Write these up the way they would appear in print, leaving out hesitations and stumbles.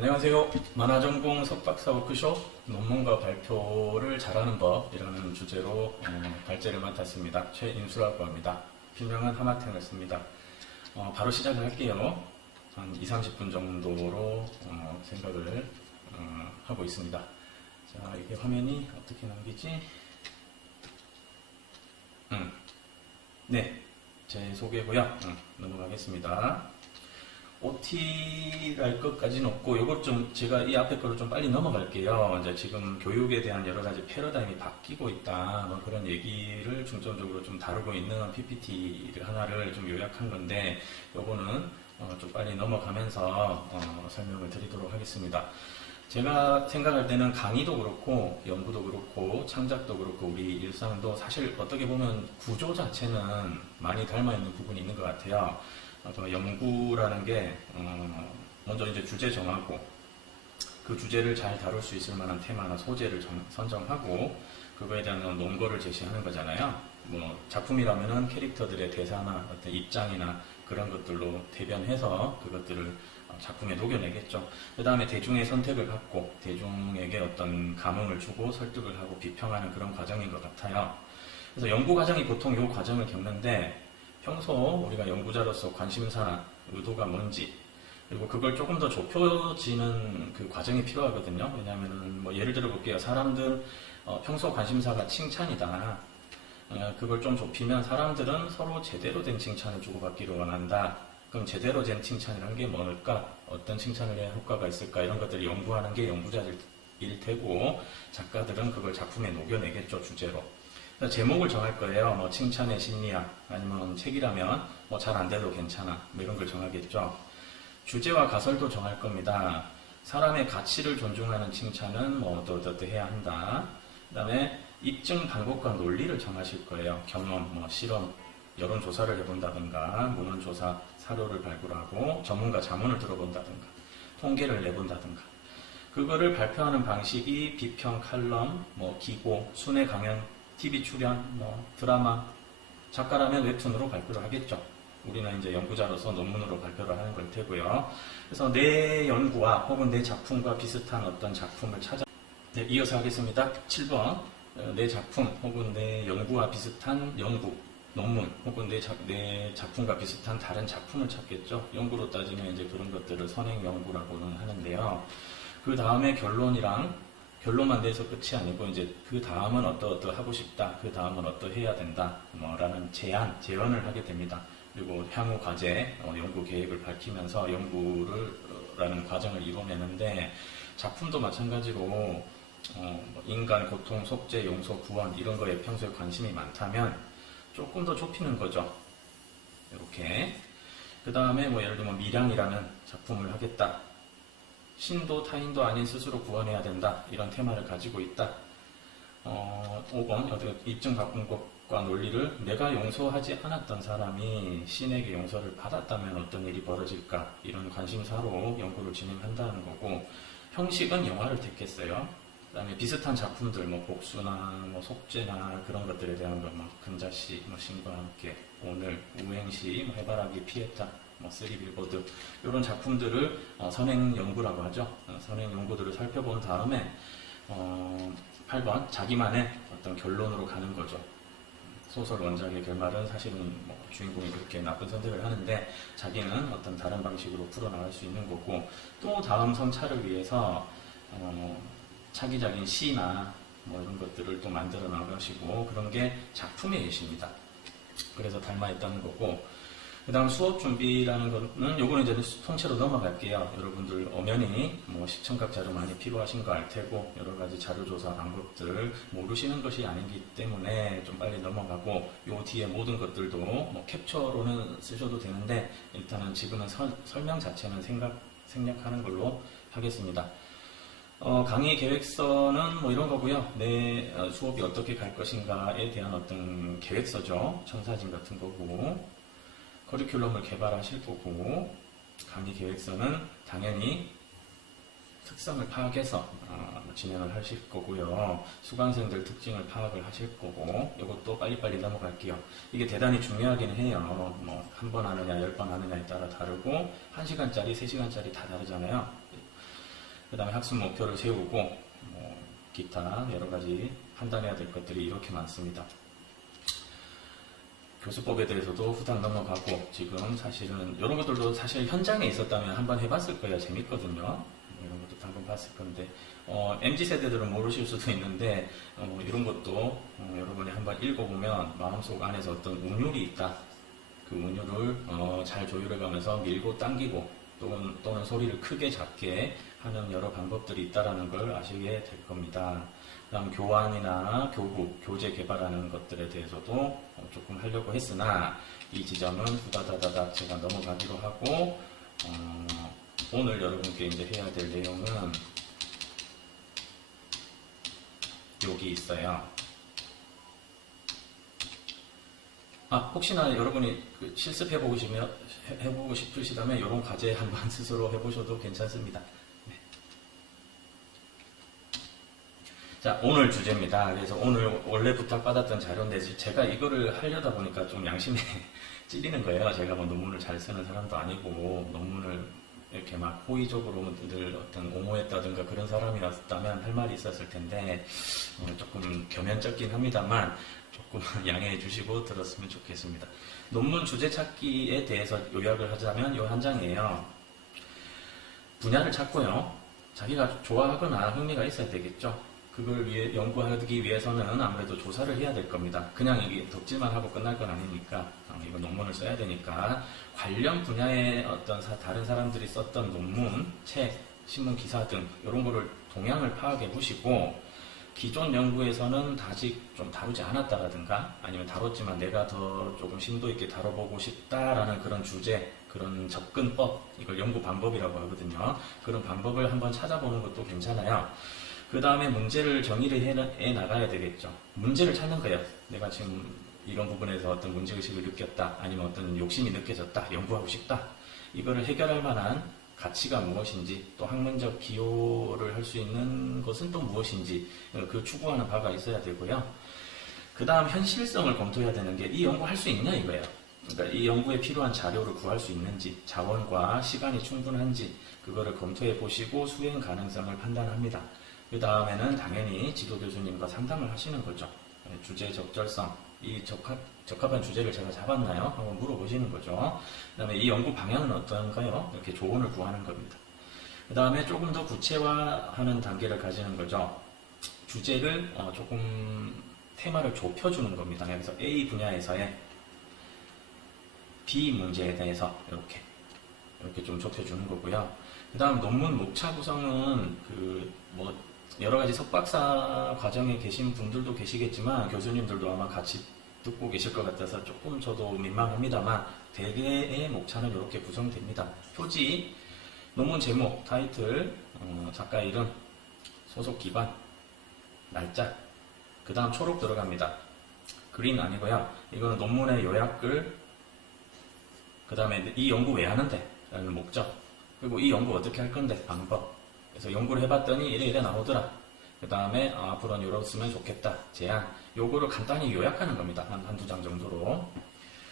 안녕하세요. 만화전공 석박사 워크숍 논문과 발표를 잘하는 법이라는 주제로 발제를 맡았습니다. 최인수라고 합니다. 필명은 하마탱을 씁니다. 바로 시작을 할게요. 한 20-30분 정도로 생각을 하고 있습니다. 자, 이게 화면이 어떻게 남기지? 네, 제 소개고요. 넘어가겠습니다. OT랄 것까지는 없고, 요것 좀, 제가 이 앞에 거를 좀 빨리 넘어갈게요. 이제 지금 교육에 대한 여러 가지 패러다임이 바뀌고 있다, 뭐 그런 얘기를 중점적으로 좀 다루고 있는 PPT를 하나를 좀 요약한 건데, 요거는 좀 빨리 넘어가면서 설명을 드리도록 하겠습니다. 제가 생각할 때는 강의도 그렇고, 연구도 그렇고, 창작도 그렇고, 우리 일상도 사실 어떻게 보면 구조 자체는 많이 닮아있는 부분이 있는 것 같아요. 연구라는 게 먼저 이제 주제 정하고 그 주제를 잘 다룰 수 있을 만한 테마나 소재를 선정하고 그거에 대한 논거를 제시하는 거잖아요. 뭐 작품이라면은 캐릭터들의 대사나 어떤 입장이나 그런 것들로 대변해서 그것들을 작품에 녹여내겠죠. 그 다음에 대중의 선택을 받고 대중에게 어떤 감흥을 주고 설득을 하고 비평하는 그런 과정인 것 같아요. 그래서 연구 과정이 보통 이 과정을 겪는데 평소 우리가 연구자로서 관심사나 의도가 뭔지 그리고 그걸 조금 더 좁혀지는 그 과정이 필요하거든요. 왜냐하면 뭐 예를 들어 볼게요. 사람들 평소 관심사가 칭찬이다. 그걸 좀 좁히면 사람들은 서로 제대로 된 칭찬을 주고받기를 원한다. 그럼 제대로 된 칭찬이라는 게 뭘까? 어떤 칭찬을 해야 효과가 있을까? 이런 것들을 연구하는 게 연구자일 테고 작가들은 그걸 작품에 녹여내겠죠. 주제로. 제목을 정할 거예요. 뭐 칭찬의 심리학 아니면 책이라면 뭐 잘 안 돼도 괜찮아 뭐 이런 걸 정하겠죠. 주제와 가설도 정할 겁니다. 사람의 가치를 존중하는 칭찬은 뭐 어떠해야 한다. 그 다음에 입증 방법과 논리를 정하실 거예요. 경험, 뭐 실험, 여론조사를 해본다든가 문헌조사 사료를 발굴하고 전문가 자문을 들어본다든가 통계를 내본다든가 그거를 발표하는 방식이 비평, 칼럼, 뭐 기고, 순회 강연 TV 출연, 뭐 드라마, 작가라면 웹툰으로 발표를 하겠죠. 우리는 이제 연구자로서 논문으로 발표를 하는 걸 테고요. 그래서 내 연구와 혹은 내 작품과 비슷한 어떤 작품을 네, 이어서 하겠습니다. 7번. 내 작품 혹은 내 연구와 비슷한 연구, 논문 혹은 내 작품과 비슷한 다른 작품을 찾겠죠. 연구로 따지면 이제 그런 것들을 선행 연구라고는 하는데요. 그 다음에 결론만 내서 끝이 아니고 이제 그 다음은 어떠하고 싶다. 그 다음은 어떠해야 된다. 뭐라는 제언을 하게 됩니다. 그리고 향후 과제, 연구 계획을 밝히면서 연구라는 과정을 이뤄내는데 작품도 마찬가지로 인간 고통, 속죄, 용서, 구원 이런 거에 평소에 관심이 많다면 조금 더 좁히는 거죠. 이렇게. 그 다음에 뭐 예를 들면 밀양이라는 작품을 하겠다. 신도 타인도 아닌 스스로 구원해야 된다. 이런 테마를 가지고 있다. 5번 입증 방법과 논리를 내가 용서하지 않았던 사람이 신에게 용서를 받았다면 어떤 일이 벌어질까. 이런 관심사로 연구를 진행한다는 거고 형식은 영화를 택했어요. 그 다음에 비슷한 작품들, 뭐 복수나 뭐 속죄나 그런 것들에 대한 거, 뭐 금자씨, 뭐 신과 함께, 오늘, 우행시, 뭐 해바라기, 피에타, 뭐 쓰리 빌보드 이런 작품들을 선행 연구라고 하죠. 선행 연구들을 살펴본 다음에 8번 자기만의 어떤 결론으로 가는 거죠. 소설 원작의 결말은 사실은 뭐 주인공이 그렇게 나쁜 선택을 하는데 자기는 어떤 다른 방식으로 풀어나갈 수 있는 거고 또 다음 성찰을 위해서 차기작인 시나 뭐 이런 것들을 또 만들어 나가시고 그런 게 작품의 예시입니다. 그래서 닮아있다는 거고 그 다음 수업 준비라는 거는 요거는 이제 통째로 넘어갈게요. 여러분들 엄연히 뭐 시청각 자료 많이 필요하신 거 알 테고 여러 가지 자료 조사 방법들 모르시는 것이 아니기 때문에 좀 빨리 넘어가고 요 뒤에 모든 것들도 뭐 캡처로는 쓰셔도 되는데 일단은 지금은 설명 자체는 생략하는 걸로 하겠습니다. 강의 계획서는 뭐 이런 거고요. 내 수업이 어떻게 갈 것인가에 대한 어떤 계획서죠. 청사진 같은 거고 커리큘럼을 개발하실 거고 강의 계획서는 당연히 특성을 파악해서 진행을 하실 거고요. 수강생들 특징을 파악을 하실 거고 이것도 빨리빨리 넘어갈게요. 이게 대단히 중요하긴 해요. 뭐 한 번 하느냐 10번 하느냐에 따라 다르고 1시간짜리 3시간짜리 다 다르잖아요. 그 다음에 학습 목표를 세우고 기타 여러 가지 판단해야 될 것들이 이렇게 많습니다. 교수법에 대해서도 후딱 넘어가고 지금 사실은 이런 것들도 사실 현장에 있었다면 한번 해봤을 거예요. 재밌거든요. 이런 것도 한번 봤을 건데 MZ세대들은 모르실 수도 있는데 이런 것도 여러분이 한번 읽어보면 마음속 안에서 어떤 운율이 있다. 그 운율을 잘 조율해가면서 밀고 당기고 또는 소리를 크게 작게 하는 여러 방법들이 있다는 걸 아시게 될 겁니다. 그다음 교환이나 교재 개발하는 것들에 대해서도 조금 하려고 했으나 이 지점은 후다다다닥 제가 넘어가기로 하고 오늘 여러분께 이제 해야 될 내용은 여기 있어요. 혹시나 여러분이 실습해보고 싶으시다면 이런 과제 한번 스스로 해보셔도 괜찮습니다. 네. 자, 오늘 주제입니다. 그래서 오늘 원래 부탁받았던 자료인데 제가 이거를 하려다 보니까 좀 양심에 찔리는 거예요. 제가 뭐 논문을 잘 쓰는 사람도 아니고 논문을 이렇게 막 호의적으로 늘 어떤 옹호했다든가 그런 사람이었다면 할 말이 있었을 텐데 조금 겸연쩍긴 합니다만 조금 양해해 주시고 들었으면 좋겠습니다. 논문 주제 찾기에 대해서 요약을 하자면 이 한 장이에요. 분야를 찾고요. 자기가 좋아하거나 흥미가 있어야 되겠죠. 그걸 연구하기 위해서는 아무래도 조사를 해야 될 겁니다. 그냥 이게 덕질만 하고 끝날 건 아니니까 이거 논문을 써야 되니까 관련 분야의 어떤 다른 사람들이 썼던 논문, 책, 신문 기사 등 이런 거를 동향을 파악해 보시고 기존 연구에서는 아직 좀 다루지 않았다라든가 아니면 다뤘지만 내가 더 조금 심도 있게 다뤄보고 싶다라는 그런 주제, 그런 접근법, 이걸 연구 방법이라고 하거든요. 그런 방법을 한번 찾아보는 것도 괜찮아요. 그 다음에 문제를 정의를 해 나가야 되겠죠. 문제를 찾는 거예요. 내가 지금 이런 부분에서 어떤 문제의식을 느꼈다, 아니면 어떤 욕심이 느껴졌다, 연구하고 싶다. 이거를 해결할 만한 가치가 무엇인지, 또 학문적 기여를 할 수 있는 것은 또 무엇인지, 그 추구하는 바가 있어야 되고요. 그 다음 현실성을 검토해야 되는 게 이 연구 할 수 있냐 이거예요. 그러니까 이 연구에 필요한 자료를 구할 수 있는지, 자원과 시간이 충분한지, 그거를 검토해 보시고 수행 가능성을 판단합니다. 그 다음에는 당연히 지도교수님과 상담을 하시는 거죠. 주제 적절성, 이 적합한 주제를 제가 잡았나요? 한번 물어보시는 거죠. 그 다음에 이 연구 방향은 어떤가요? 이렇게 조언을 구하는 겁니다. 그 다음에 조금 더 구체화하는 단계를 가지는 거죠. 주제를 조금 테마를 좁혀주는 겁니다. 그래서 A 분야에서의 B 문제에 대해서 이렇게 좀 좁혀주는 거고요. 그 다음 논문 목차 구성은 여러 가지 석박사 과정에 계신 분들도 계시겠지만 교수님들도 아마 같이 듣고 계실 것 같아서 조금 저도 민망합니다만 대개의 목차는 이렇게 구성됩니다. 표지, 논문 제목, 타이틀, 작가 이름, 소속 기관, 날짜, 그 다음 초록 들어갑니다. 그린 아니고요. 이거는 논문의 요약글, 그 다음에 이 연구 왜 하는데? 라는 목적, 그리고 이 연구 어떻게 할 건데? 방법. 그래서 연구를 해봤더니 이래 나오더라. 그 다음에 앞으로는 이렇으면 좋겠다. 제안. 요거를 간단히 요약하는 겁니다. 한두 장 정도로.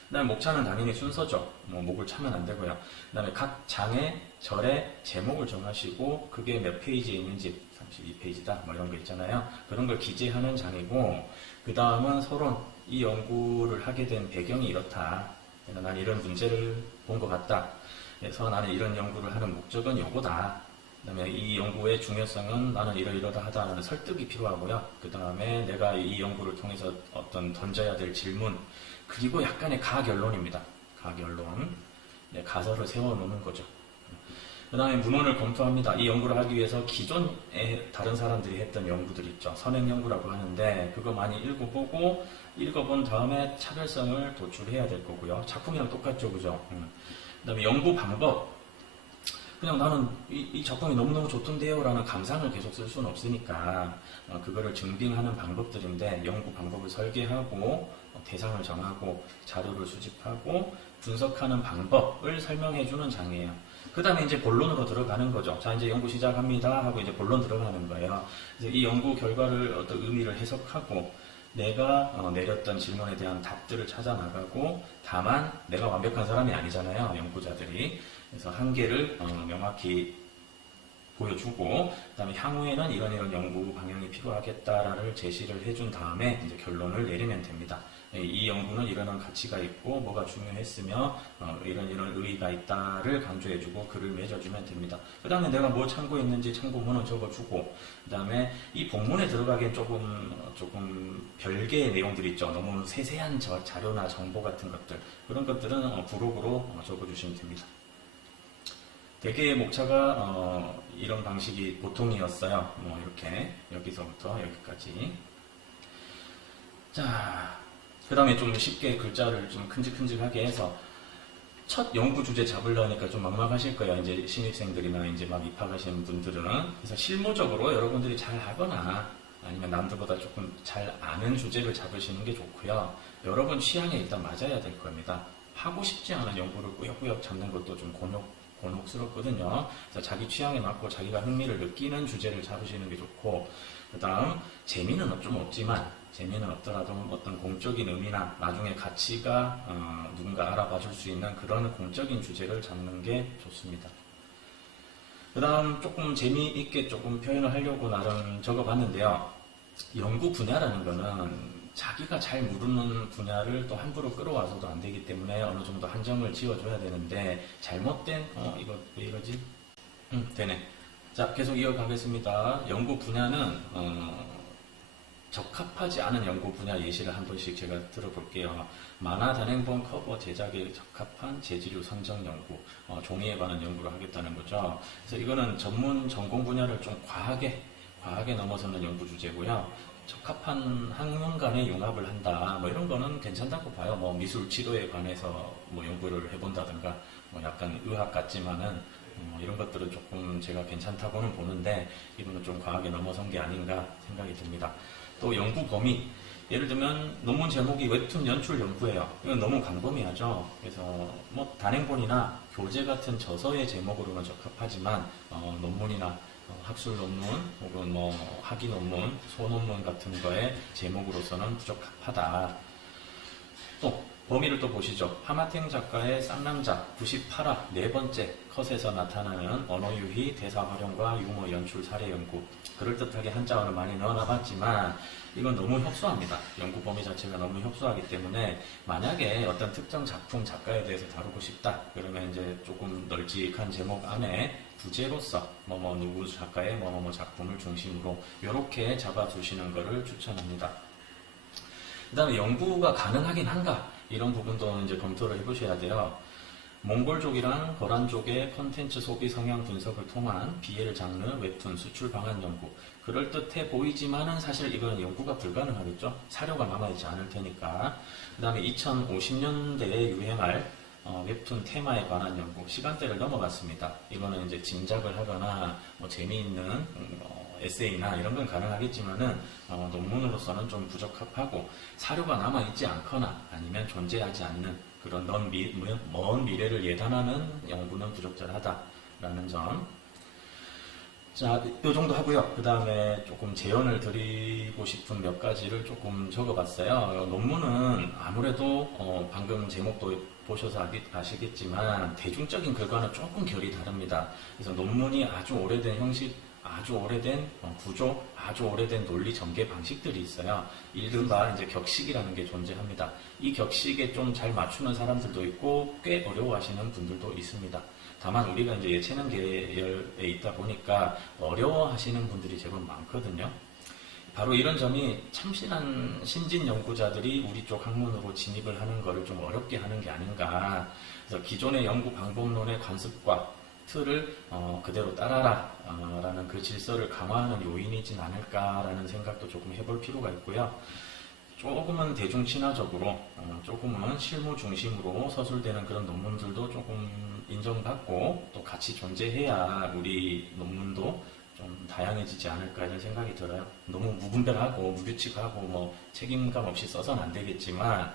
그 다음에 목차는 당연히 순서죠. 목을 차면 안 되고요. 그 다음에 각 장의 절의 제목을 정하시고 그게 몇 페이지에 있는지 32페이지다 이런 거 있잖아요. 그런 걸 기재하는 장이고, 그 다음은 서론. 이 연구를 하게 된 배경이 이렇다. 난 이런 문제를 본 것 같다. 그래서 나는 이런 연구를 하는 목적은 요거다. 그 다음에 이 연구의 중요성은 나는 이러이러하다는 설득이 필요하고요. 그 다음에 내가 이 연구를 통해서 어떤 던져야 될 질문, 그리고 약간의 가결론입니다. 가결론. 가설을 세워놓는 거죠. 그 다음에 문헌을 검토합니다. 이 연구를 하기 위해서 기존에 다른 사람들이 했던 연구들 있죠. 선행 연구라고 하는데 그거 많이 읽어본 다음에 차별성을 도출해야 될 거고요. 작품이랑 똑같죠, 그죠? 그 다음에 연구 방법. 그냥 나는 이 작품이 너무너무 좋던데요 라는 감상을 계속 쓸 수는 없으니까 그거를 증빙하는 방법들인데, 연구 방법을 설계하고 대상을 정하고 자료를 수집하고 분석하는 방법을 설명해주는 장이에요. 그 다음에 이제 본론으로 들어가는 거죠. 자, 이제 연구 시작합니다 하고 이제 본론 들어가는 거예요. 그래서 이 연구 결과를 어떤 의미를 해석하고 내가 내렸던 질문에 대한 답들을 찾아 나가고, 다만 내가 완벽한 사람이 아니잖아요, 연구자들이. 그래서 한계를 명확히 보여주고, 그다음에 향후에는 이런 연구 방향이 필요하겠다를 제시를 해준 다음에 이제 결론을 내리면 됩니다. 이 연구는 이런 가치가 있고 뭐가 중요했으며 이런 의의가 있다를 강조해주고 글을 맺어주면 됩니다. 그 다음에 내가 뭐 참고했는지 참고문을 적어주고, 그 다음에 이 본문에 들어가기엔 조금 별개의 내용들이 있죠. 너무 세세한 자료나 정보 같은 것들, 그런 것들은 부록으로 적어주시면 됩니다. 대개의 목차가 이런 방식이 보통이었어요. 뭐 이렇게 여기서부터 여기까지. 자, 그 다음에 좀 쉽게 글자를 좀 큼직큼직하게 해서 첫 연구 주제 잡으려니까 좀 막막하실 거예요. 이제 신입생들이나 이제 막 입학하시는 분들은. 그래서 실무적으로 여러분들이 잘 하거나 아니면 남들보다 조금 잘 아는 주제를 잡으시는 게 좋고요. 여러분 취향에 일단 맞아야 될 겁니다. 하고 싶지 않은 연구를 꾸역꾸역 잡는 것도 좀 곤혹스럽거든요. 그래서 자기 취향에 맞고 자기가 흥미를 느끼는 주제를 잡으시는 게 좋고, 그 다음 재미는 좀 없지만, 재미는 없더라도 어떤 공적인 의미나 나중에 가치가 누군가 알아봐 줄 수 있는 그런 공적인 주제를 잡는 게 좋습니다. 그 다음 조금 재미있게 조금 표현을 하려고 나름 적어봤는데요. 연구 분야라는 거는 자기가 잘 모르는 분야를 또 함부로 끌어와서도 안 되기 때문에 어느 정도 한정을 지어줘야 되는데, 잘못된 이거 왜 이러지? 되네. 자, 계속 이어가겠습니다. 연구 분야는 적합하지 않은 연구 분야 예시를 한 번씩 제가 들어볼게요. 만화 단행본 커버 제작에 적합한 재질류 선정 연구, 종이에 관한 연구를 하겠다는 거죠. 그래서 이거는 전문 전공 분야를 좀 과하게 넘어서는 연구 주제고요. 적합한 학문 간의 융합을 한다, 뭐 이런 거는 괜찮다고 봐요. 뭐 미술 치료에 관해서 뭐 연구를 해본다든가, 뭐 약간 의학 같지만은 이런 것들은 조금 제가 괜찮다고는 보는데, 이거는 좀 과하게 넘어선 게 아닌가 생각이 듭니다. 또 연구 범위, 예를 들면 논문 제목이 웹툰 연출 연구예요. 이건 너무 광범위하죠. 그래서 뭐 단행본이나 교재 같은 저서의 제목으로는 적합하지만 논문이나 학술 논문 혹은 뭐 학위 논문, 소논문 같은 거의 제목으로서는 부적합하다. 또 범위를 또 보시죠. 하마탱 작가의 쌍남자 98화 네 번째 컷에서 나타나는 언어 유희, 대사 활용과 유머 연출 사례 연구. 그럴듯하게 한자어를 많이 넣어놔봤지만 이건 너무 협소합니다. 연구 범위 자체가 너무 협소하기 때문에 만약에 어떤 특정 작품 작가에 대해서 다루고 싶다 그러면 이제 조금 널찍한 제목 안에 부제로서 뭐뭐 누구 작가의 뭐뭐 작품을 중심으로 이렇게 잡아두시는 것을 추천합니다. 그 다음에 연구가 가능하긴 한가? 이런 부분도 이제 검토를 해보셔야 돼요. 몽골족이랑 거란족의 콘텐츠 소비 성향 분석을 통한 BL 장르 웹툰 수출 방안 연구. 그럴듯해 보이지만은 사실 이건 연구가 불가능하겠죠. 사료가 남아있지 않을 테니까. 그 다음에 2050년대에 유행할 웹툰 테마에 관한 연구. 시간대를 넘어갔습니다. 이거는 이제 짐작을 하거나 뭐 재미있는 에세이나 이런 건 가능하겠지만은 논문으로서는 좀 부적합하고 사료가 남아있지 않거나 아니면 존재하지 않는 그런 먼 미래를 예단하는 연구는 부적절하다라는 점. 자, 이 정도 하고요. 그 다음에 조금 제언을 드리고 싶은 몇 가지를 조금 적어봤어요. 논문은 아무래도 방금 제목도 보셔서 아시겠지만 대중적인 글과는 조금 결이 다릅니다. 그래서 논문이 아주 오래된 형식, 아주 오래된 구조, 아주 오래된 논리 전개 방식들이 있어요. 이른바 이제 격식이라는 게 존재합니다. 이 격식에 좀 잘 맞추는 사람들도 있고 꽤 어려워하시는 분들도 있습니다. 다만 우리가 이제 예체능 계열에 있다 보니까 어려워하시는 분들이 제법 많거든요. 바로 이런 점이 참신한 신진 연구자들이 우리 쪽 학문으로 진입을 하는 것을 좀 어렵게 하는 게 아닌가. 그래서 기존의 연구 방법론의 관습과 틀을 그대로 따라라 라는 그 질서를 강화하는 요인이진 않을까라는 생각도 조금 해볼 필요가 있고요. 조금은 대중 친화적으로 조금은 실무 중심으로 서술되는 그런 논문들도 조금 인정받고 또 같이 존재해야 우리 논문도 좀 다양해지지 않을까 이런 생각이 들어요. 너무 무분별하고 무규칙하고 뭐 책임감 없이 써서는 안 되겠지만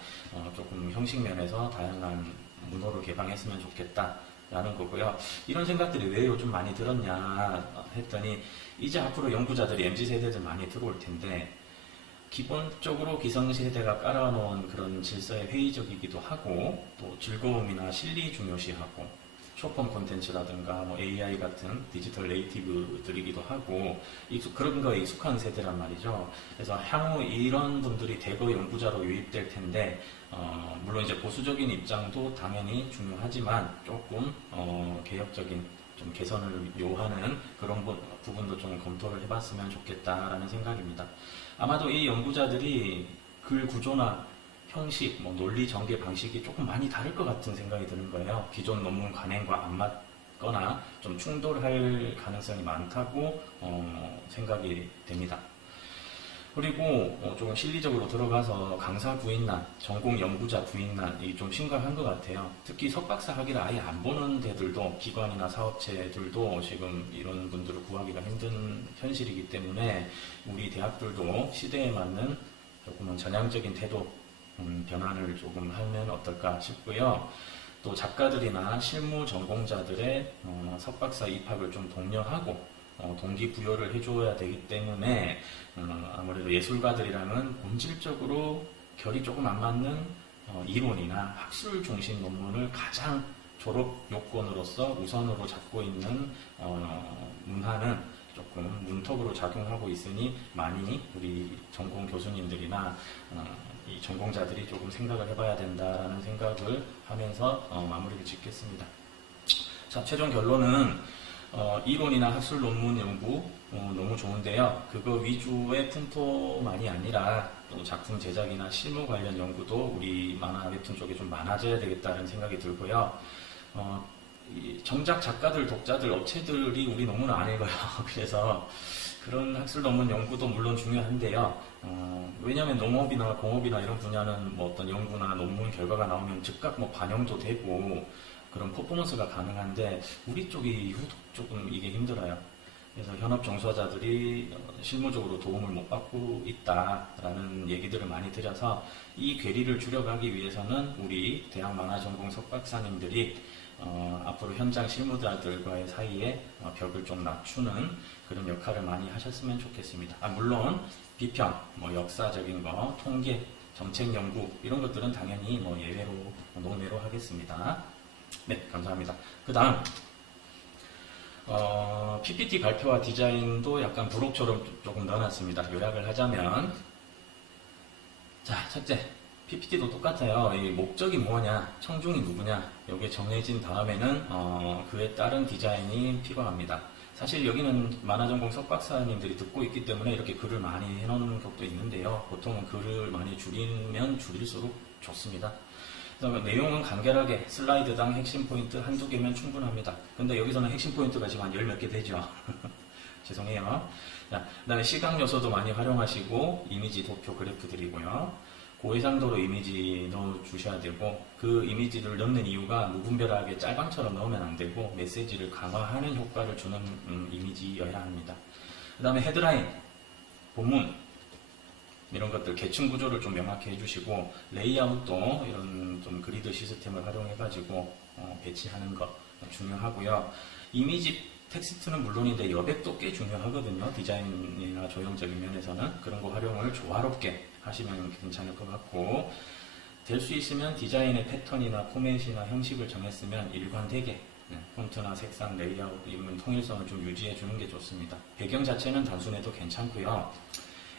조금 형식 면에서 다양한 문호를 개방했으면 좋겠다 라는 거고요. 이런 생각들이 왜 요즘 많이 들었냐 했더니 이제 앞으로 연구자들이 MZ세대들 많이 들어올 텐데 기본적으로 기성세대가 깔아놓은 그런 질서에 회의적이기도 하고 또 즐거움이나 실리 중요시하고 쇼폼 콘텐츠라든가 뭐 AI 같은 디지털 네이티브들이기도 하고 그런 거에 익숙한 세대란 말이죠. 그래서 향후 이런 분들이 대거 연구자로 유입될 텐데 물론 이제 보수적인 입장도 당연히 중요하지만 조금 개혁적인 좀 개선을 요하는 그런 부분도 좀 검토를 해봤으면 좋겠다라는 생각입니다. 아마도 이 연구자들이 글 구조나 형식, 뭐 논리 전개 방식이 조금 많이 다를 것 같은 생각이 드는 거예요. 기존 논문 관행과 안 맞거나 좀 충돌할 가능성이 많다고 생각이 됩니다. 그리고 조금 실리적으로 들어가서 강사 구인난, 전공 연구자 구인난이 좀 심각한 것 같아요. 특히 석박사 학위를 아예 안 보는 데들도, 기관이나 사업체들도 지금 이런 분들을 구하기가 힘든 현실이기 때문에 우리 대학들도 시대에 맞는 조금은 전향적인 태도 변환을 조금 하면 어떨까 싶고요. 또 작가들이나 실무 전공자들의 석박사 입학을 좀 독려하고 동기부여를 해줘야 되기 때문에 아무래도 예술가들이랑은 본질적으로 결이 조금 안 맞는 이론이나 학술 중심 논문을 가장 졸업 요건으로서 우선으로 잡고 있는 문화는 조금 문턱으로 작용하고 있으니 많이 우리 전공 교수님들이나 이 전공자들이 조금 생각을 해봐야 된다라는 생각을 하면서 마무리를 짓겠습니다. 자, 최종 결론은 이론이나 학술 논문 연구 너무 좋은데요. 그거 위주의 풍토만이 아니라 또 작품 제작이나 실무 관련 연구도 우리 만화 웹툰 쪽에 좀 많아져야 되겠다는 생각이 들고요. 정작 작가들, 독자들, 업체들이 우리 논문을 안 읽어요. 그래서 그런 학술 논문 연구도 물론 중요한데요. 왜냐하면 농업이나 공업이나 이런 분야는 뭐 어떤 연구나 논문 결과가 나오면 즉각 뭐 반영도 되고 그런 퍼포먼스가 가능한데 우리 쪽이 유독 조금 이게 힘들어요. 그래서 현업 종사자들이 실무적으로 도움을 못 받고 있다라는 얘기들을 많이 드려서 이 괴리를 줄여가기 위해서는 우리 대학 만화전공 석박사님들이 앞으로 현장 실무자들과의 사이에 벽을 좀 낮추는 그런 역할을 많이 하셨으면 좋겠습니다. 물론 비평, 뭐 역사적인 거, 통계, 정책 연구 이런 것들은 당연히 뭐 예외로 논외로 하겠습니다. 네, 감사합니다. 그 다음 PPT 발표와 디자인도 약간 부록처럼 조금 넣어놨습니다. 요약을 하자면 자, 첫째, PPT도 똑같아요. 이 목적이 뭐냐, 청중이 누구냐, 이게 정해진 다음에는 그에 따른 디자인이 필요합니다. 사실 여기는 만화전공 석박사님들이 듣고 있기 때문에 이렇게 글을 많이 해놓는 것도 있는데요. 보통은 글을 많이 줄이면 줄일수록 좋습니다. 그다음에 내용은 간결하게 슬라이드당 핵심 포인트 한두 개면 충분합니다. 근데 여기서는 핵심 포인트가 지금 한 열 몇 개 되죠. 죄송해요. 자, 그다음에 시각 요소도 많이 활용하시고 이미지, 도표, 그래프들이고요. 고해상도로 이미지 넣어주셔야 되고 그 이미지를 넣는 이유가 무분별하게 짤방처럼 넣으면 안 되고 메시지를 강화하는 효과를 주는 이미지여야 합니다. 그 다음에 헤드라인, 본문 이런 것들 계층 구조를 좀 명확히 해주시고 레이아웃도 이런 좀 그리드 시스템을 활용해가지고 배치하는 것 중요하고요. 이미지 텍스트는 물론인데 여백도 꽤 중요하거든요. 디자인이나 조형적인 면에서는 그런 거 활용을 조화롭게 하시면 괜찮을 것 같고 될 수 있으면 디자인의 패턴이나 포맷이나 형식을 정했으면 일관되게 폰트나 색상, 레이아웃 이런 통일성을 좀 유지해 주는 게 좋습니다. 배경 자체는 단순해도 괜찮고요.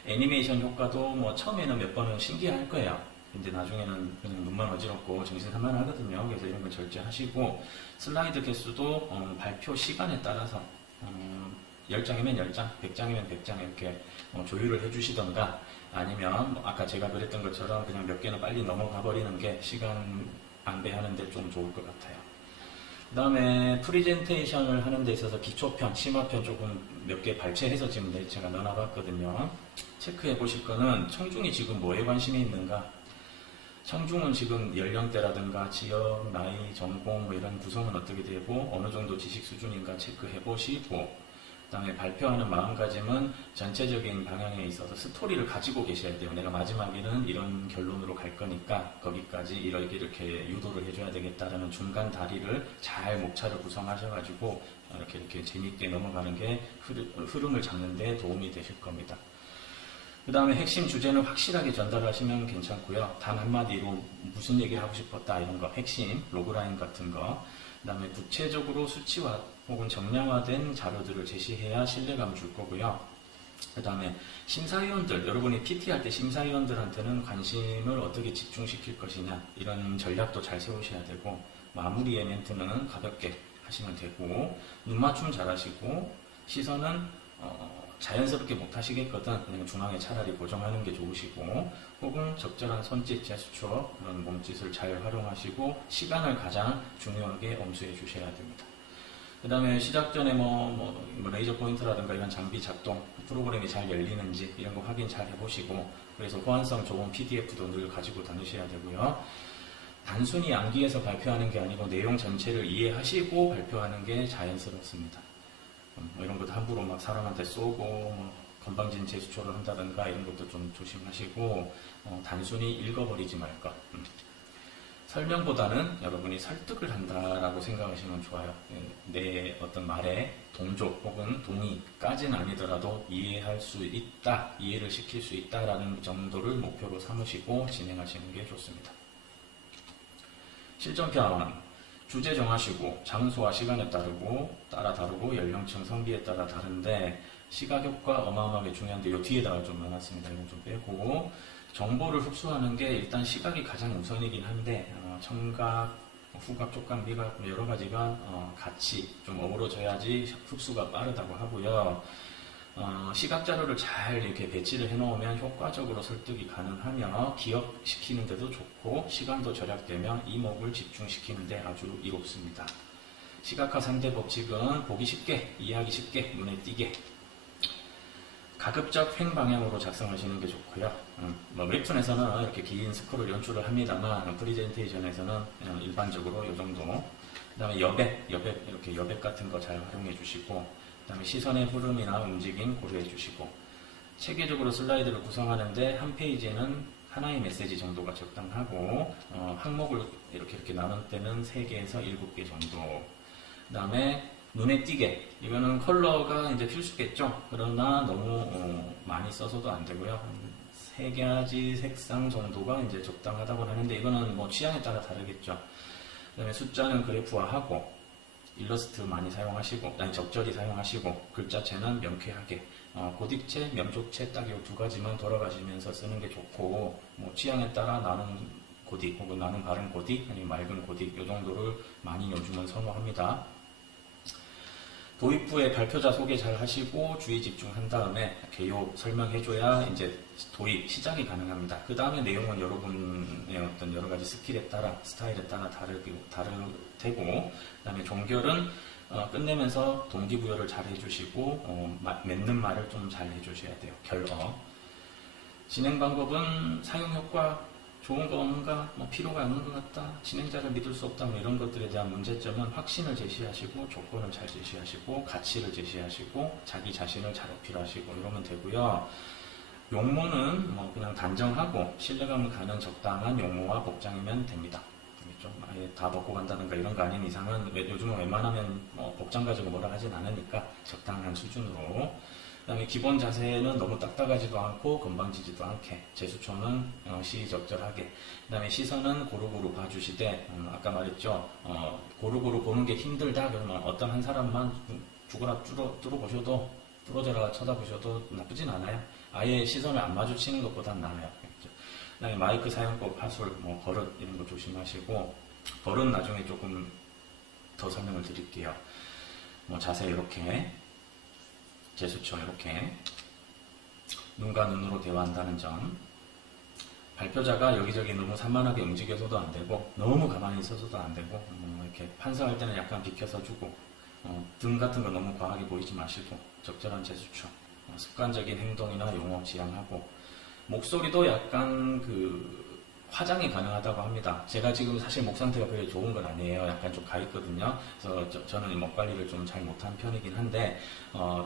애니메이션 효과도 뭐 처음에는 몇 번은 신기할 거예요. 근데 나중에는 그냥 눈만 어지럽고 정신 산만하거든요. 그래서 이런 걸 절제하시고 슬라이드 개수도 발표 시간에 따라서 10장이면 10장, 100장이면 100장 이렇게 조율을 해주시던가 아니면 아까 제가 그랬던 것처럼 그냥 몇 개는 빨리 넘어가 버리는 게 시간 안배하는데 좀 좋을 것 같아요. 그 다음에 프리젠테이션을 하는 데 있어서 기초편, 심화편 조금 몇 개 발췌해서 지금 제가 넣어놔봤거든요. 체크해 보실 거는 청중이 지금 뭐에 관심이 있는가, 청중은 지금 연령대라든가 지역, 나이, 전공 뭐 이런 구성은 어떻게 되고 어느 정도 지식 수준인가 체크해 보시고 그 다음에 발표하는 마음가짐은 전체적인 방향에 있어서 스토리를 가지고 계셔야 돼요. 내가 마지막에는 이런 결론으로 갈 거니까 거기까지 이렇게 유도를 해줘야 되겠다라는 중간 다리를 잘 목차를 구성하셔가지고 이렇게 재밌게 넘어가는 게 흐름을 잡는 데 도움이 되실 겁니다. 그 다음에 핵심 주제는 확실하게 전달하시면 괜찮고요. 단 한마디로 무슨 얘기를 하고 싶었다 이런 거 핵심 로그라인 같은 거 그 다음에 구체적으로 수치화 혹은 정량화된 자료들을 제시해야 신뢰감을 줄 거고요. 그 다음에 심사위원들, 여러분이 PT 할 때 심사위원들한테는 관심을 어떻게 집중시킬 것이냐, 이런 전략도 잘 세우셔야 되고, 마무리의 멘트는 가볍게 하시면 되고, 눈맞춤 잘 하시고, 시선은 자연스럽게 못 하시겠거든 그냥 중앙에 차라리 고정하는 게 좋으시고, 혹은 적절한 손짓, 제스처, 그런 몸짓을 잘 활용하시고, 시간을 가장 중요하게 엄수해 주셔야 됩니다. 그 다음에 시작 전에 뭐 레이저 포인터라든가 이런 장비 작동, 프로그램이 잘 열리는지 이런 거 확인 잘 해보시고, 그래서 호환성 좋은 PDF도 늘 가지고 다니셔야 되고요. 단순히 암기해서 발표하는 게 아니고 내용 전체를 이해하시고 발표하는 게 자연스럽습니다. 이런 것도 함부로 막 사람한테 쏘고 건방진 제스처를 한다든가 이런 것도 좀 조심하시고, 단순히 읽어버리지 말 것. 설명보다는 여러분이 설득을 한다라고 생각하시면 좋아요. 내 어떤 말에 동조 혹은 동의까지는 아니더라도 이해할 수 있다, 이해를 시킬 수 있다라는 정도를 목표로 삼으시고 진행하시는 게 좋습니다. 실전편, 주제 정하시고 장소와 시간에 따라 다르고 연령층, 성비에 따라 다른데 시각효과 어마어마하게 중요한데 이 뒤에다가 좀 넣어놨습니다. 이건 좀 빼고, 정보를 흡수하는 게 일단 시각이 가장 우선이긴 한데 청각, 후각, 촉각, 미각 여러 가지가 같이 좀 어우러져야지 흡수가 빠르다고 하고요. 시각 자료를 잘 이렇게 배치를 해놓으면 효과적으로 설득이 가능하며 기억시키는 데도 좋고 시간도 절약되며 이목을 집중시키는 데 아주 이롭습니다. 시각화 3대 법칙은 보기 쉽게, 이해하기 쉽게, 눈에 띄게, 가급적 횡방향으로 작성하시는 게 좋고요. 웹툰에서는 이렇게 긴 스크롤 연출을 합니다만 프리젠테이션에서는 일반적으로 이 정도. 그 다음에 여백 이렇게 여백 같은 거 잘 활용해 주시고, 그 다음에 시선의 흐름이나 움직임 고려해 주시고, 체계적으로 슬라이드를 구성하는데 한 페이지에는 하나의 메시지 정도가 적당하고, 항목을 이렇게 나눌 때는 3개에서 7개 정도. 그 다음에 눈에 띄게, 이거는 컬러가 이제 필수겠죠. 그러나 너무 많이 써서도 안 되고요. 3가지 색상 정도가 이제 적당하다고 하는데 이거는 뭐 취향에 따라 다르겠죠. 그 다음에 숫자는 그래프화하고, 일러스트 많이 사용하시고, 아니 적절히 사용하시고, 글자체는 명쾌하게, 고딕체, 명족체 딱 이 2가지만 돌아가시면서 쓰는 게 좋고, 뭐 취향에 따라 나는 고딕 혹은 나는 바른 고딕, 아니면 맑은 고딕 이 정도를 많이 요즘은 선호합니다. 도입부에 발표자 소개 잘 하시고 주의 집중한 다음에 개요 설명해줘야 이제 도입 시작이 가능합니다. 그 다음에 내용은 여러분의 어떤 여러 가지 스킬에 따라, 스타일에 따라 다를 테고, 그 다음에 종결은 끝내면서 동기부여를 잘 해주시고 맺는 말을 좀 잘 해주셔야 돼요. 결어. 진행 방법은 사용 효과 좋은 거 없는가, 뭐 필요가 없는 것 같다, 진행자를 믿을 수 없다, 뭐 이런 것들에 대한 문제점은 확신을 제시하시고 조건을 잘 제시하시고 가치를 제시하시고 자기 자신을 잘 어필하시고 이러면 되고요. 용모는 뭐 그냥 단정하고 신뢰감 가는 적당한 용모와 복장이면 됩니다. 좀 아예 다 벗고 간다든가 이런 거 아닌 이상은 요즘은 웬만하면 복장 가지고 뭐라 하진 않으니까 적당한 수준으로. 그 다음에 기본 자세는 너무 딱딱하지도 않고 건방지지도 않게, 제수초는 시적절하게, 그 다음에 시선은 고루고루 봐주시되, 아까 말했죠, 고루고루 보는 게 힘들다 그러면 어떤 한 사람만 죽어라 뚫어보셔도, 뚫어져라 쳐다보셔도 나쁘진 않아요. 아예 시선을 안 마주치는 것보단 나아요. 그 다음에 마이크 사용법, 하술, 뭐 버릇 이런 거 조심하시고, 버릇 나중에 조금 더 설명을 드릴게요. 뭐 자세 이렇게, 제수처 이렇게 눈과 눈으로 대화한다는 점, 발표자가 여기저기 너무 산만하게 움직여서도 안 되고 너무 가만히 있어서도 안 되고, 이렇게 판사할 때는 약간 비켜서 주고, 등 같은 거 너무 과하게 보이지 마시고 적절한 제수처, 습관적인 행동이나 용어 지향하고, 목소리도 약간 화장이 가능하다고 합니다. 제가 지금 사실 목 상태가 별로 좋은 건 아니에요. 약간 좀 가 있거든요. 그래서 저는 목 관리를 좀 잘 못한 편이긴 한데,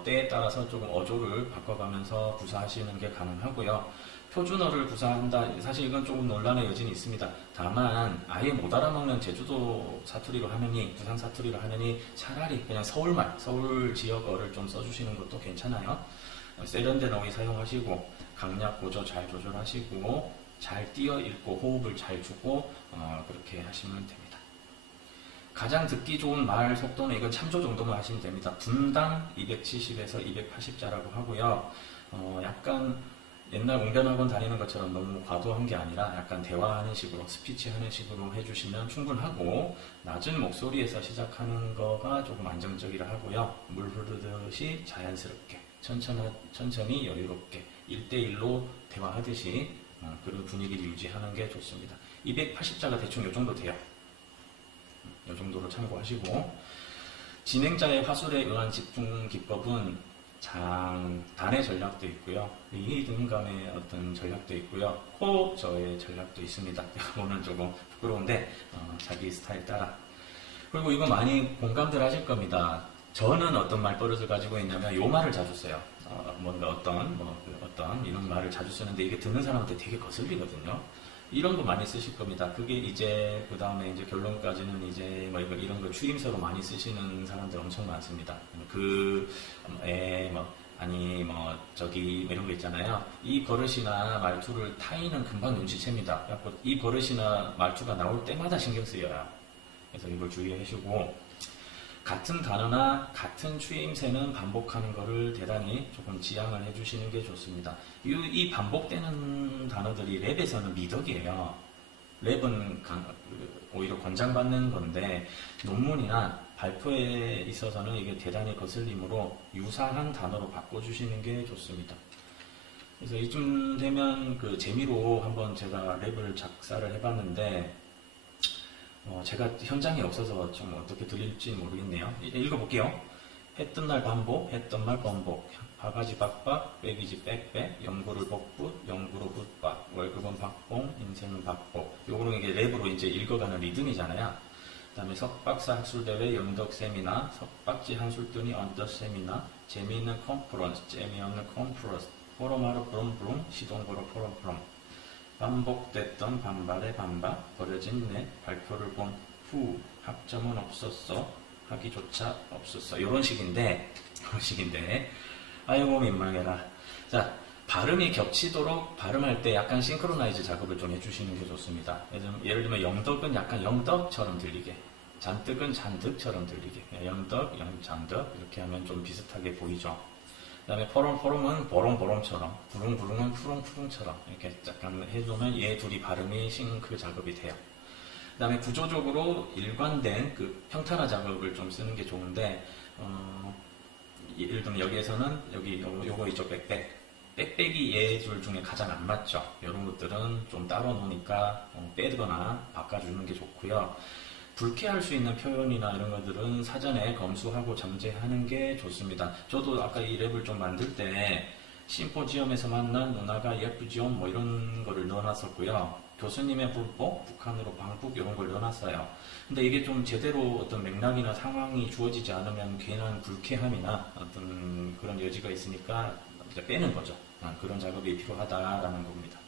때에 따라서 조금 어조를 바꿔가면서 구사하시는 게 가능하고요. 표준어를 구사한다, 사실 이건 조금 논란의 여진이 있습니다. 다만 아예 못 알아먹는 제주도 사투리로 하느니 부산 사투리로 하느니 차라리 그냥 서울말, 서울 지역어를 좀 써주시는 것도 괜찮아요. 세련된 어휘 사용하시고 강약 고조 잘 조절하시고 잘 띄어 읽고 호흡을 잘 주고 그렇게 하시면 됩니다. 가장 듣기 좋은 말 속도는 이건 참조 정도만 하시면 됩니다. 분당 270에서 280자라고 하고요. 약간 옛날 웅변학원 다니는 것처럼 너무 과도한 게 아니라 약간 대화하는 식으로, 스피치 하는 식으로 해주시면 충분하고, 낮은 목소리에서 시작하는 거가 조금 안정적이라 하고요. 물 흐르듯이 자연스럽게, 천천히 여유롭게 1대1로 대화하듯이 그런 분위기를 유지하는 게 좋습니다. 280자가 대충 이 정도 돼요. 이 정도로 참고하시고, 진행자의 화술에 의한 집중 기법은 단의 전략도 있고요, 리듬감의 어떤 전략도 있고요, 호저의 전략도 있습니다. 이거는 조금 부끄러운데 자기 스타일 따라. 그리고 이거 많이 공감들 하실 겁니다. 저는 어떤 말버릇을 가지고 있냐면 요 말을 자주 써요. 뭔가 어떤 이런 말을 자주 쓰는데 이게 듣는 사람한테 되게 거슬리거든요. 이런 거 많이 쓰실 겁니다. 그게 이제 그 다음에 이제 결론까지는 이제 뭐 이런 거 추임새로 많이 쓰시는 사람들 엄청 많습니다. 이런 거 있잖아요. 이 버릇이나 말투를 타인은 금방 눈치챕니다. 그래서 이 버릇이나 말투가 나올 때마다 신경 쓰여요. 그래서 이걸 주의해 주시고, 같은 단어나 같은 추임새는 반복하는 것을 대단히 조금 지양을 해주시는 게 좋습니다. 이 반복되는 단어들이 랩에서는 미덕이에요. 랩은 오히려 권장받는 건데, 논문이나 발표에 있어서는 이게 대단히 거슬리므로 유사한 단어로 바꿔주시는 게 좋습니다. 그래서 이쯤 되면 그 재미로 한번 제가 랩을 작사를 해봤는데, 제가 현장에 없어서 좀 어떻게 들릴지 모르겠네요. 읽어볼게요. 했던 날 반복, 했던 말 번복, 바가지 박박, 빼기지 빽빽, 연구를 복붙, 연구로 붙박, 월급은 박봉, 인생은 박복. 요거는 이게 랩으로 이제 읽어가는 리듬이잖아요. 그 다음에 석박사 학술대회 연덕 세미나, 석박지 한술더니 언더 세미나, 재미있는 컨퍼런스, 재미없는 컨퍼런스, 포럼하러 부름부름, 시동거로 포럼프럼. 반복됐던 반발의 반박, 버려진 내 발표를 본 후, 학점은 없었어, 하기조차 없었어. 이런 식인데, 아이고 민망해라. 자, 발음이 겹치도록 발음할 때 약간 싱크로나이즈 작업을 좀 해주시는 게 좋습니다. 예를 들면 영덕은 약간 영덕처럼 들리게, 잔뜩은 잔득처럼 들리게, 영덕, 잔덕 이렇게 하면 좀 비슷하게 보이죠. 그 다음에 포럼은 보롱보롱처럼, 부릉부릉은 푸릉푸릉처럼 이렇게 약간 해주면 얘 둘이 발음이 싱크 작업이 돼요. 그 다음에 구조적으로 일관된 그 평탄화 작업을 좀 쓰는 게 좋은데, 예를 들면 여기에서는 요거 있죠, 빽빽이 얘 둘 중에 가장 안 맞죠. 이런 것들은 좀 따로 놓으니까 빼거나 바꿔주는 게 좋고요. 불쾌할 수 있는 표현이나 이런 것들은 사전에 검수하고 잠재하는 게 좋습니다. 저도 아까 이 랩을 좀 만들 때 심포지엄에서 만난 누나가 예쁘지엄 뭐 이런 거를 넣어놨었고요. 교수님의 불복, 북한으로 방북 이런 걸 넣어놨어요. 근데 이게 좀 제대로 어떤 맥락이나 상황이 주어지지 않으면 괜한 불쾌함이나 어떤 그런 여지가 있으니까 이제 빼는 거죠. 그런 작업이 필요하다라는 겁니다.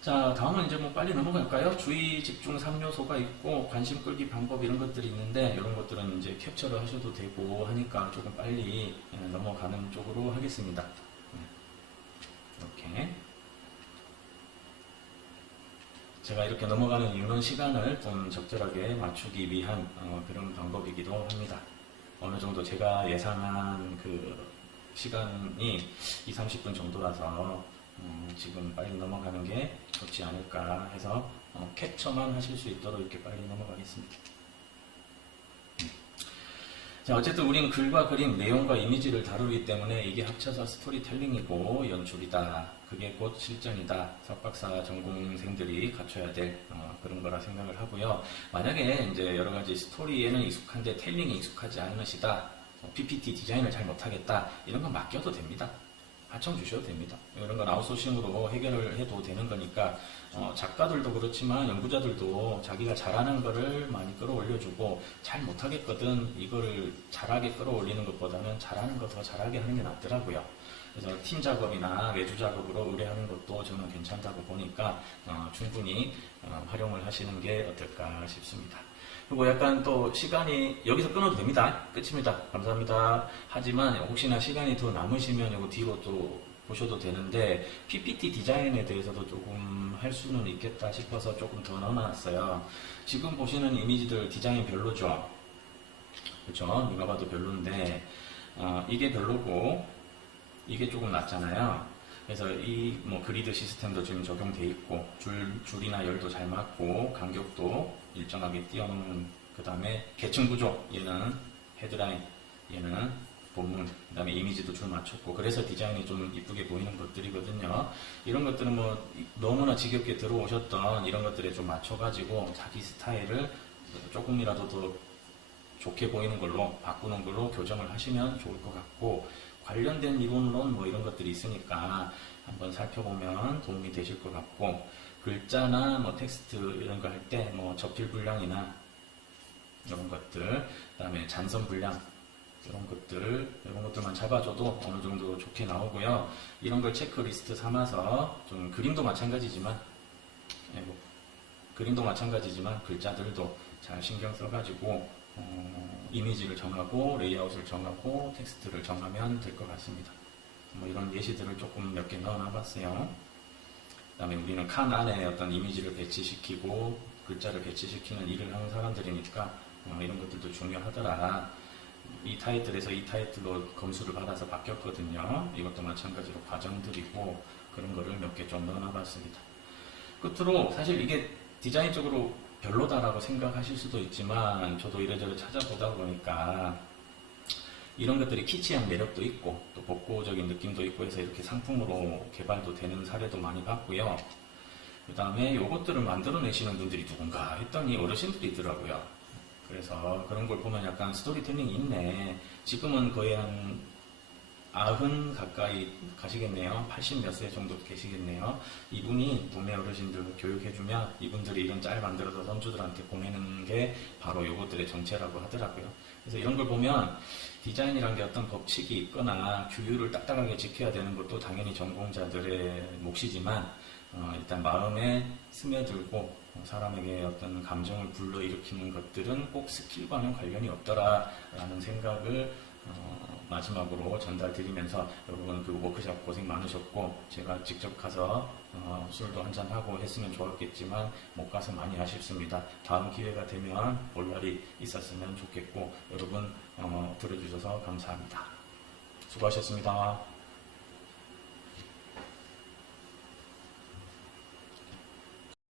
자, 다음은 이제 뭐 빨리 넘어갈까요? 주의, 집중 3요소가 있고 관심 끌기 방법 이런 것들이 있는데, 이런 것들은 이제 캡처를 하셔도 되고 하니까 조금 빨리 넘어가는 쪽으로 하겠습니다. 이렇게 제가 이렇게 넘어가는 이유는 시간을 좀 적절하게 맞추기 위한 그런 방법이기도 합니다. 어느 정도 제가 예상한 그 시간이 20-30분 정도라서 지금 빨리 넘어가는 게 좋지 않을까 해서 캡처만 하실 수 있도록 이렇게 빨리 넘어가겠습니다. 자, 어쨌든 우리는 글과 그림, 내용과 이미지를 다루기 때문에 이게 합쳐서 스토리텔링이고 연출이다. 그게 곧 실전이다. 석박사 전공생들이 갖춰야 될 그런 거라 생각을 하고요. 만약에 이제 여러 가지 스토리에는 익숙한데 텔링이 익숙하지 않으시다. PPT 디자인을 잘 못하겠다. 이런 건 맡겨도 됩니다. 하청 주셔도 됩니다. 이런 건 아웃소싱으로 해결을 해도 되는 거니까 작가들도 그렇지만 연구자들도 자기가 잘하는 거를 많이 끌어올려주고, 잘 못하겠거든 이거를 잘하게 끌어올리는 것보다는 잘하는 거 더 잘하게 하는 게 낫더라고요. 그래서 팀 작업이나 외주 작업으로 의뢰하는 것도 저는 괜찮다고 보니까 충분히 활용을 하시는 게 어떨까 싶습니다. 그리고 약간 또 시간이 여기서 끊어도 됩니다. 끝입니다. 감사합니다. 하지만 혹시나 시간이 더 남으시면 이거 뒤로 또 보셔도 되는데 PPT 디자인에 대해서도 조금 할 수는 있겠다 싶어서 조금 더 넣어놨어요. 지금 보시는 이미지들 디자인 별로죠? 그렇죠? 누가 봐도 별론데 이게 별로고 이게 조금 낫잖아요. 그래서 이 뭐 그리드 시스템도 지금 적용돼 있고 줄이나 열도 잘 맞고 간격도 일정하게 띄워놓은, 그 다음에 계층 구조, 얘는 헤드라인, 얘는 본문, 그 다음에 이미지도 줄 맞췄고, 그래서 디자인이 좀 이쁘게 보이는 것들이거든요. 이런 것들은 뭐 너무나 지겹게 들어오셨던 이런 것들에 좀 맞춰가지고 자기 스타일을 조금이라도 더 좋게 보이는 걸로 바꾸는 걸로 교정을 하시면 좋을 것 같고, 관련된 이론론 뭐 이런 것들이 있으니까 한번 살펴보면 도움이 되실 것 같고, 글자나 뭐 텍스트 이런 거 할 때 뭐 접힐 분량이나 이런 것들, 그 다음에 잔선 분량 이런 것들만 잡아줘도 어느 정도 좋게 나오고요. 이런 걸 체크리스트 삼아서 좀 그림도 마찬가지지만 글자들도 잘 신경 써가지고 이미지를 정하고 레이아웃을 정하고 텍스트를 정하면 될 것 같습니다. 뭐 이런 예시들을 조금 몇 개 넣어놔봤어요. 그 다음에 우리는 칸 안에 어떤 이미지를 배치시키고 글자를 배치시키는 일을 하는 사람들이니까 이런 것들도 중요하더라. 이 타이틀에서 이 타이틀로 검수를 받아서 바뀌었거든요. 이것도 마찬가지로 과정들이고 그런 거를 몇 개 좀 넣어놔봤습니다. 끝으로 사실 이게 디자인적으로 별로다라고 생각하실 수도 있지만 저도 이래저래 찾아보다 보니까 이런 것들이 키치한 매력도 있고 또 복고적인 느낌도 있고 해서 이렇게 상품으로 개발도 되는 사례도 많이 봤고요. 그 다음에 이것들을 만들어내시는 분들이 누군가 했더니 어르신들이 있더라고요. 그래서 그런 걸 보면 약간 스토리텔링이 있네. 지금은 거의 한 90 가까이 가시겠네요. 80 몇 세 정도 계시겠네요. 이분이 동네 어르신들 교육해주면 이분들이 이런 짤 만들어서 손주들한테 보내는 게 바로 요것들의 정체라고 하더라고요. 그래서 이런 걸 보면 디자인이란 게 어떤 법칙이 있거나 규율을 딱딱하게 지켜야 되는 것도 당연히 전공자들의 몫이지만 일단 마음에 스며들고 사람에게 어떤 감정을 불러일으키는 것들은 꼭 스킬과는 관련이 없더라라는 생각을 마지막으로 전달드리면서 여러분 그 워크숍 고생 많으셨고 제가 직접 가서 술도 한잔하고 했으면 좋았겠지만 못 가서 많이 아쉽습니다. 다음 기회가 되면 볼 날이 있었으면 좋겠고 여러분 들어주셔서 감사합니다. 수고하셨습니다.